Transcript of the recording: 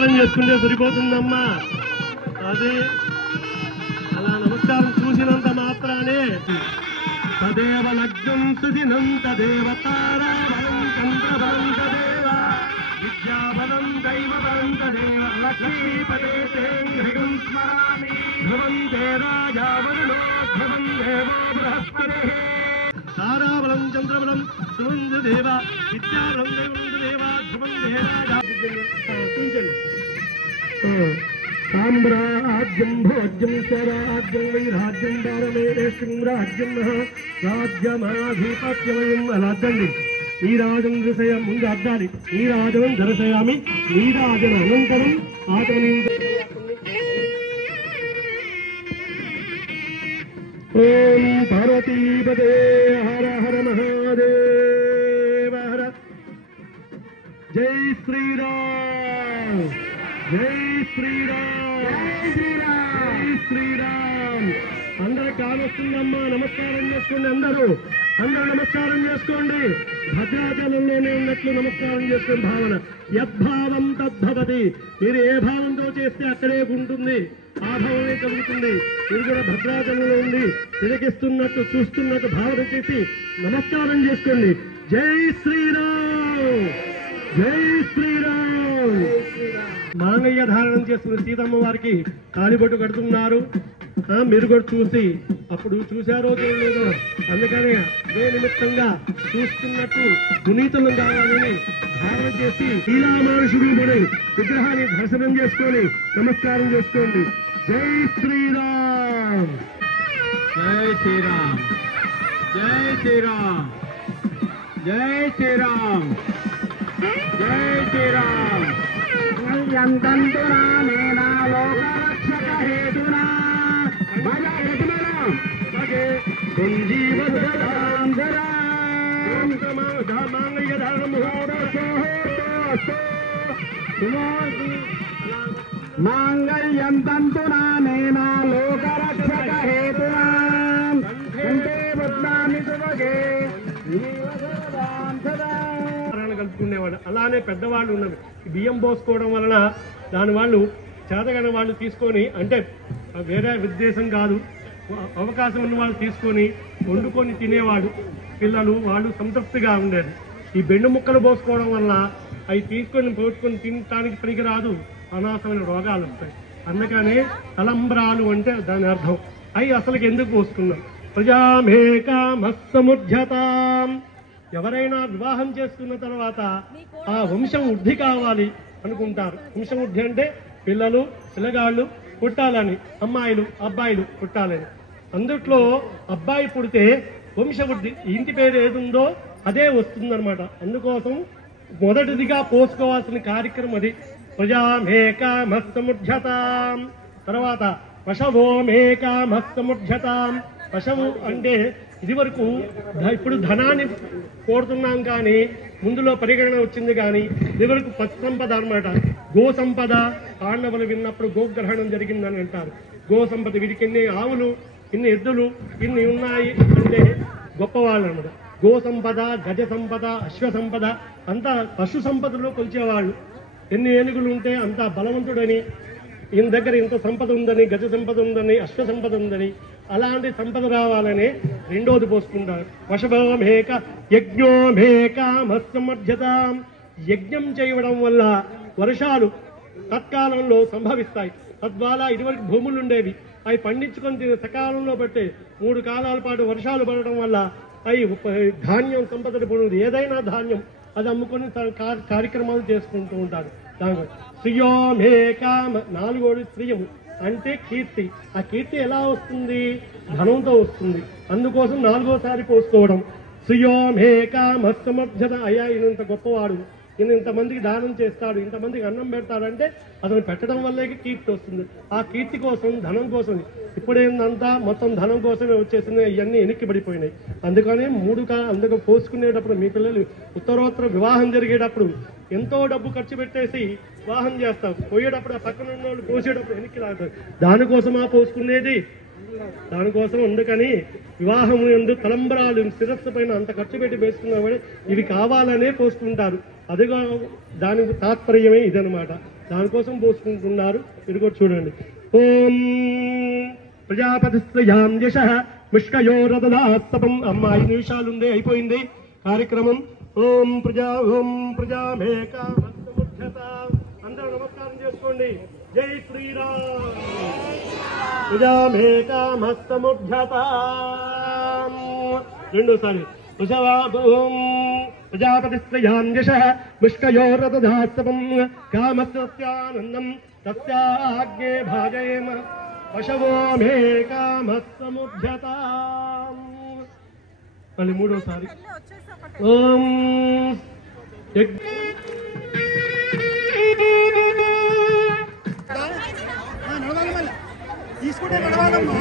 నమస్కారం చేసుకుంటే సరిపోతుందమ్మా. అదే అలా నమస్కారం చూసినంత మాత్రానే తదేవ లగ్నం సుదినం తదేవ తారాబలం చంద్రబలం తదేవ విద్యాబలం దైవబలం తదేవ లక్ష్మీపదే హృగం స్మరామి ధ్రువం తే రాజా వరుణో ధ్రువం దేవో బృహస్పతిః తారాబలం చంద్రబలం ధ్రువం దేవ విద్యాబలం దైవబలం దేవ ధ్రువం తే రాజా. చూంచండి. సామ్రాజ్యం భోజ్యం స్వరాజ్యం వైరాజ్యం దారమేష్యం రాజ్యం రాజ్యమాధిపత్యమయం. అలా అద్దండి. నీరాజం దర్శయ ముందు అద్దాలి. నీరాజనం దర్శయామి నీరాజన అనంతరం ఆత్మని. ఓం పార్వతీపదే హర హర మహాదేవ హర. జై శ్రీరామ్ జై శ్రీరామ్ జై శ్రీరామ్ జై శ్రీరామ్. అందరికి కానొస్తుందమ్మా. నమస్కారం చేసుకోండి. అందరూ నమస్కారం చేసుకోండి. భద్రాచలంలోనే ఉన్నట్లు నమస్కారం చేసుకుని భావన. యద్భావం తద్భవతి. మీరు ఏ భావంతో చేస్తే అక్కడే ఉంటుంది. ఆ భావమే కలుగుతుంది. మీరు కూడా భద్రాచలంలో ఉండి తిరిగిస్తున్నట్టు చూస్తున్నట్టు భావన చేసి నమస్కారం చేసుకోండి. జై శ్రీరామ్ జై శ్రీరామ్. మాంగళ్య ధారణం చేస్తున్న సీతమ్మ వారికి కాలిబొట్టు కడుతున్నారు. మీరు కూడా చూసి అప్పుడు చూశారో చూడలేదో, అందుకనే అదే నిమిత్తంగా చూస్తున్నట్టు పునీతులు కావాలని భావన చేసి శ్రీరామానుషుడు విగ్రహాన్ని దర్శనం చేసుకొని నమస్కారం చేసుకోండి. జై శ్రీరామ్ జై శ్రీరామ్ జై శ్రీరామ్ జై శ్రీరామ్ జై శ్రీరామ్. మాంగళ్యం తంతునా నేనా లోకరక్షక హేతునా కంటే బద్నామి సుభగే కలుపుకునేవాడు. అలానే పెద్దవాళ్ళు ఉన్నవి బియ్యం పోసుకోవడం వలన దాని వాళ్ళు చేతగన వాళ్ళు తీసుకొని, అంటే వేరే ఉద్దేశం కాదు, అవకాశం ఉన్న వాళ్ళు తీసుకొని వండుకొని తినేవాడు. పిల్లలు వాళ్ళు సంతృప్తిగా ఉండేది. ఈ బెండు ముక్కలు పోసుకోవడం వల్ల అవి తీసుకొని పోసుకొని తినటానికి పనికిరాదు, అనాథమైన రోగాలు వస్తాయి. అందుకనే తలంబ్రాలు అంటే దాని అర్థం. అవి అసలుకి ఎందుకు పోసుకున్నాం? ప్రజామేకామస్తముధ్యతాం. ఎవరైనా వివాహం చేసుకున్న తర్వాత ఆ వంశం వృద్ధి కావాలి అనుకుంటారు. వంశం వృద్ధి అంటే పిల్లలు పిల్లగాళ్ళు పుట్టాలని, అమ్మాయిలు అబ్బాయిలు పుట్టాలని. అందుట్లో అబ్బాయి పుడితే వంశవృద్ధి, ఇంటి పేరు ఏదుందో అదే వస్తుందన్నమాట. అందుకోసం మొదటిదిగా పోసుకోవాల్సిన కార్యక్రమం అది. ప్రజామేకామస్తముధ్యతాం. తర్వాత పశవోమేకామస్తముధ్యతాం. పశవు అంటే ఇది వరకు ఇప్పుడు ధనాన్ని కోరుతున్నాం కానీ ముందులో పరిగణన వచ్చింది. కానీ ఇది వరకు పశు సంపద అనమాట. గో సంపద పాండవులు విన్నప్పుడు గోగ్రహణం జరిగిందని అంటారు. గో సంపద, వీరికి ఇన్ని ఆవులు, ఇన్ని ఎద్దులు, ఇన్ని ఉన్నాయి అంటే గొప్పవాళ్ళు అనమాట. గో సంపద, గజ సంపద, అశ్వ సంపద అంతా పశు సంపదలో కొలిచేవాళ్ళు. ఎన్ని ఏనుగులు ఉంటే అంత బలవంతుడని, ఈయన దగ్గర ఇంత సంపద ఉందని, గజ సంపద ఉందని, అశ్వ సంపద ఉందని, అలాంటి సంపద రావాలని రెండోది పోసుకుంటారు. వశభమేక యజ్ఞోమేకామస్తమర్జతాం. యజ్ఞం చేయడం వల్ల వర్షాలు తత్కాలంలో సంభవిస్తాయి. తద్వారా ఇదివరకు భూములు ఉండేవి, అవి పండించుకొని సకాలంలో బట్టే 3 కాలాల పాటు వర్షాలు పడటం వల్ల అవి ధాన్యం సంపద పొంది ఏదైనా ధాన్యం అది అమ్ముకొని కార్యక్రమాలు చేసుకుంటూ ఉంటారు. దాని శ్రియోమేకామ, 4వది శ్రియము అంటే కీర్తి. ఆ కీర్తి ఎలా వస్తుంది? ధనంతో వస్తుంది. అందుకోసం 4వసారి పోసుకోవడం. శ్రియోమేకామస్తమర్జత. అయ్యా ఈయనంత గొప్పవాడు, ఈయన ఇంతమందికి దానం చేస్తాడు, ఇంతమందికి అన్నం పెడతాడంటే అతను పెట్టడం వల్లే కీర్తి వస్తుంది. ఆ కీర్తి కోసం, ధనం కోసం. ఇప్పుడేందంతా మొత్తం ధనం కోసమే వచ్చేసింది. ఇవన్నీ వెనక్కి పడిపోయినాయి. అందుకని అందుకు పోసుకునేటప్పుడు మీ పిల్లలు ఉత్తరోత్తర వివాహం జరిగేటప్పుడు ఎంతో డబ్బు ఖర్చు పెట్టేసి వివాహం చేస్తాం. పోయేటప్పుడు ఆ పక్కన ఉన్న వాళ్ళు పోసేటప్పుడు వెనక్కి లాగుతారు. దానికోసమా పోసుకునేది? దానికోసం. అందుకని వివాహం ఎందు తలంబరాలు శిరస్సు పైన అంత ఖర్చు పెట్టి వేసుకున్నామని ఇవి కావాలనే పోసుకుంటారు. అదిగా దానికి తాత్పర్యమే ఇదనమాట. దానికోసం పోసుకుంటున్నారు. మీరు కూడా చూడండి. ఓం ప్రజాపతిస్త్రయాం యశః ముష్కయో రదదాస్తపం. అమ్మ 5 నిమిషాలు ఉంది, అయిపోయింది కార్యక్రమం. ఓం ప్రజామేక అందరూ నమస్కారం చేసుకోండి. జై శ్రీరామ్. ప్రజామేకమస్తముధ్యత. రెండోసారి ప్రజాపతిస్త్రయాం యశః ముష్కయో రదదాస్తపం కామస్యానందం తస్యాగ్నే భాజయేమ పశవో మే కామస్తముధ్యత. మళ్ళీ మూడోసారి ఓం తీసుకుంటే నడవాలమ్మా.